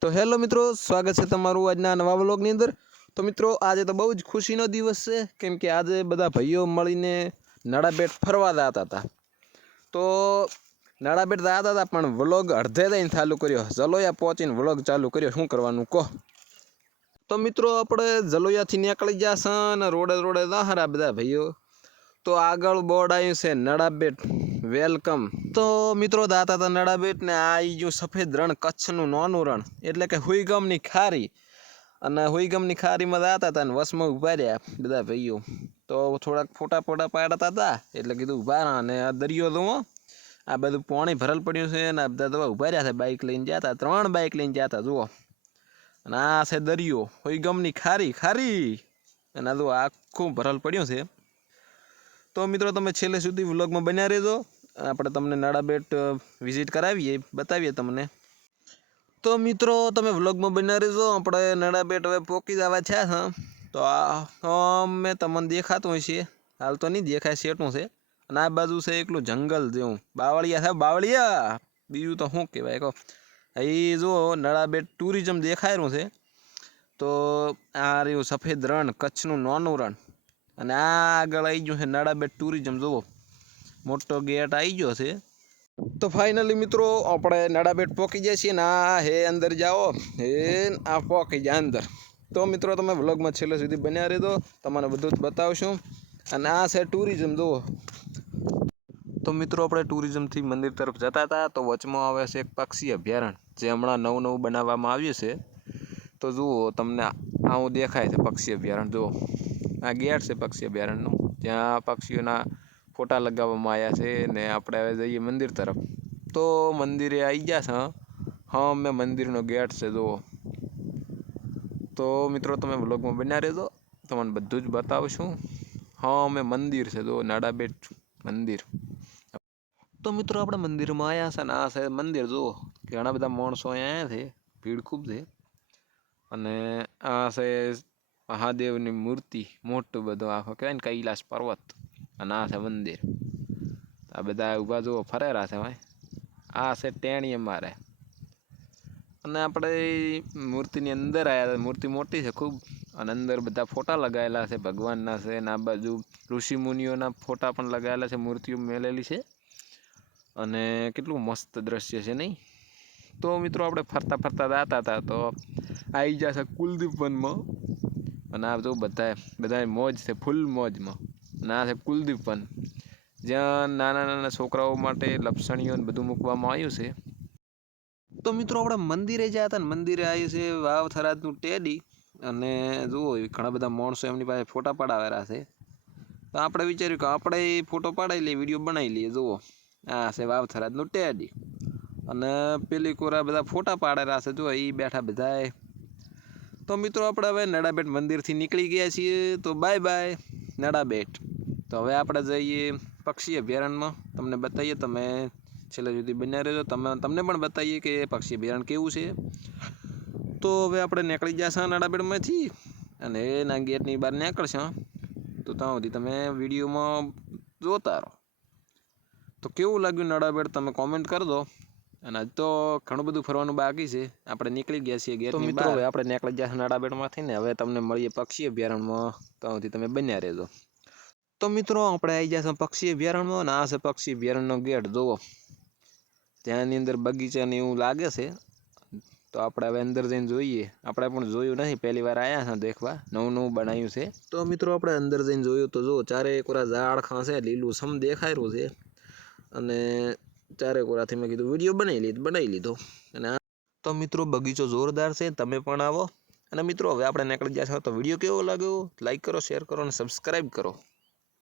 તો હેલો મિત્રો, સ્વાગત છે તમારું આજના નવા વ્લોગની અંદર. તો મિત્રો, આજે તો બહુ જ ખુશીનો દિવસ છે, કેમ કે આજે બધા ભાઈઓ મળીને નાડાબેટ ફરવા જતા હતા. તો નાડાબેટ જતા હતા, પણ વ્લોગ અડધે થઈને ચાલુ કર્યો. જલોયા પહોંચીને વ્લોગ ચાલુ કર્યો. શું કરવાનું કહો? તો મિત્રો, આપણે જલોયાથી નીકળી ગયા છે અને રોડે રોડે દહારા બધા ભાઈઓ. તો આગળ બોર્ડ આવ્યું છે નડાબેટ વેલકમ. તો મિત્રો દાતા હતા નડાબેટ ને આ જો સફેદ રણ કચ્છનું નોનું રણ, એટલે કે હુઈગમની ખારી. અને હુઈગમની ખારીમાં દાતા હતા ને વસમાં ઊભા રહ્યા બધા ભાઈઓ. તો થોડાક ફોટા ફોટા પાડતા હતા એટલે કીધું ઊભા રહ્યા અને આ દરિયો તો આ બધું પાણી ભરલ પડ્યું છે અને આ બધા તો ઊભા રહ્યા છે બાઇક લઈને જતા, ત્રણ બાઇક લઈને જતા, જુઓ. અને આ છે દરિયો, હુઈગમની ખારી ખારી. અને આ તો આખું ભરલ પડ્યું છે. તો મિત્રો તમે છેલ્લે સુધી વ્લોગમાં બન્યા રહેજો. આપણે તમને નાડાબેટ વિઝિટ કરાવીએ, બતાવીએ તમને. તો મિત્રો, તમે વ્લોગમાં બન્યા રહેજો. આપણે નાડાબેટ હવે પોકી જવા છે છે. તો આ મેં તમને દેખાતું હોય છે હાલ તો નહીં દેખાય, શેટું છે. અને આ બાજુ છે એકલું જંગલ જેવું. બાવળિયા છે, બાવળિયા. બીજું તો શું કહેવાય, કહો. એ જો નળાબેટ ટુરિઝમ દેખાયેલું છે. તો આ રહ્યું સફેદ રણ, કચ્છનું નાનું રણ. અને આ આગળ આવી ગયું છે નાડાબેટ ટુરિઝમ જુઓ. મોટો ગેટ આવી ગયો છે. તો ફાઇનલી મિત્રો, આપણે નાડાબેટ પહોંચી જાય છીએ ને આ હે અંદર જાઓ. હે આ પહોંચી જાય અંદર. તો મિત્રો, તમે વ્લોગમાં છેલ્લે સુધી બન્યા રહેજો. તમને બધું જ બતાવશું. અને આ છે ટુરિઝમ જુઓ. તો મિત્રો, આપણે ટુરિઝમથી મંદિર તરફ જતા હતા, તો વચમાં આવે છે એક પક્ષી અભયારણ્ય, જે હમણાં નવું નવું બનાવવામાં આવ્યું છે. તો જુઓ, તમને આવું દેખાય છે પક્ષી અભયારણ્ય, જુઓ. આ ગેટ છે પક્ષી અભયારણ્યનું જ્યાં પક્ષીઓના ફોટા લગાવવામાં આવ્યા છે ને આપણે હવે જઈએ મંદિર તરફ. તો મંદિરે આવી ગયા છે, હા? મેં મંદિરનો ગેટ છે, જુઓ. તો મિત્રો, તમે વ્લોગમાં બન્યા રહેજો. તમને બધું જ બતાવશું. હા, અમે મંદિર છે, જુઓ, નાડાબેટ મંદિર. તો મિત્રો, આપણે મંદિરમાં આવ્યા છે ને આ છે મંદિર, જુઓ. ઘણા બધા માણસો અહીંયા છે, ભીડ ખૂબ છે. અને આ છે મહાદેવની મૂર્તિ, મોટું બધું આખો કહેવાય ને કૈલાસ પર્વત અને આ છે મંદિર. આ બધા ઊભા જુઓ ફરેરા છે ભાઈ. આ છે ટેણી અમારે. અને આપણે મૂર્તિની અંદર આવ્યા મૂર્તિ મોટી છે ખૂબ. અને અંદર બધા ફોટા લગાવેલા છે. ભગવાનના છે અને આ બાજુ ઋષિ મુનિઓના ફોટા પણ લગાવેલા છે. મૂર્તિઓ મેલેલી છે. અને કેટલું મસ્ત દ્રશ્ય છે નહીં? તો મિત્રો આપણે ફરતા ફરતા જતા હતા તો આવી જશે કુલદીપ વનમાં. અને આ બધું બધા બધાની મોજ છે ફૂલ મોજમાં. આ છે કુલદીપ વન જ્યાં નાના નાના છોકરાઓ માટે લપસણીઓ બધું મૂકવામાં આવ્યું છે. તો મિત્રો આપણે મંદિરે જ્યાં હતા ને, મંદિરે આવ્યું છે વાવ થરાદનું ટેડી. અને જુઓ ઘણા બધા માણસો એમની પાસે ફોટા પડાવેલા છે. તો આપણે વિચાર્યું કે આપણે ફોટો પડાવી લઈએ, વીડિયો બનાવી લઈએ, જુઓ. આ છે વાવ થરાદનું ટેડી. અને પેલી કોરા બધા ફોટા પાડેલા છે જો એ બેઠા બધાએ. તો મિત્રો આપણે હવે નડાબેટ મંદિરથી નીકળી ગયા છીએ. તો બાય બાય, નડાબેટ. તો હવે આપણે જઈએ પક્ષી અભયારણ્યમાં. તમને બતાવીએ તમે છેલ્લે સુધી બન્યા રહેજો. તમે તમને પણ બતાવીએ કે પક્ષી અભયારણ્ય કેવું છે. તો હવે આપણે નીકળી જશે નડાબેટમાંથી અને એના ગેટની બહાર નીકળશે. તો ત્યાં સુધી તમે વિડીયોમાં જોતા રહો. તો કેવું લાગ્યું નડાબેટ? તમે કોમેન્ટ કરી દો. અને હજી તો ઘણું બધું ફરવાનું બાકી છે. આપણે નીકળી ગયા છીએ ગેટ મિત્રો હવે આપણે નીકળી ગયા નાડાબેટમાંથી ને હવે તમને મળીએ પક્ષી અભયારણ્યમાં. ત્યાંથી તમે બન્યા રહેજો. તો મિત્રો આપણે આવી ગયા પક્ષી અભયારણ્યમાં અને આ છે પક્ષી અભયારણ્યનો ગેટ. જુઓ. ત્યાંની અંદર બગીચા ને એવું લાગે છે. તો આપણે હવે અંદર જઈને જોઈએ. આપણે પણ જોયું નથી પહેલી વાર આવ્યા છે દેખવા નવું નવું બનાવ્યું છે. તો મિત્રો આપણે અંદર જઈને જોયું તો જો ચારે કોરા ઝાડ ખાંસે લીલું સમ દેખાયેલું છે. અને ચારે કોરાથી મેં કીધું, વીડિયો બનાવી લીધો બનાવી લીધો. અને તો મિત્રો, બગીચો જોરદાર છે, તમે પણ આવો. અને મિત્રો, હવે આપણે નીકળી ગયા છો તો વીડિયો કેવો લાગ્યો? લાઈક કરો શેર કરો, અને સબસ્ક્રાઈબ કરો.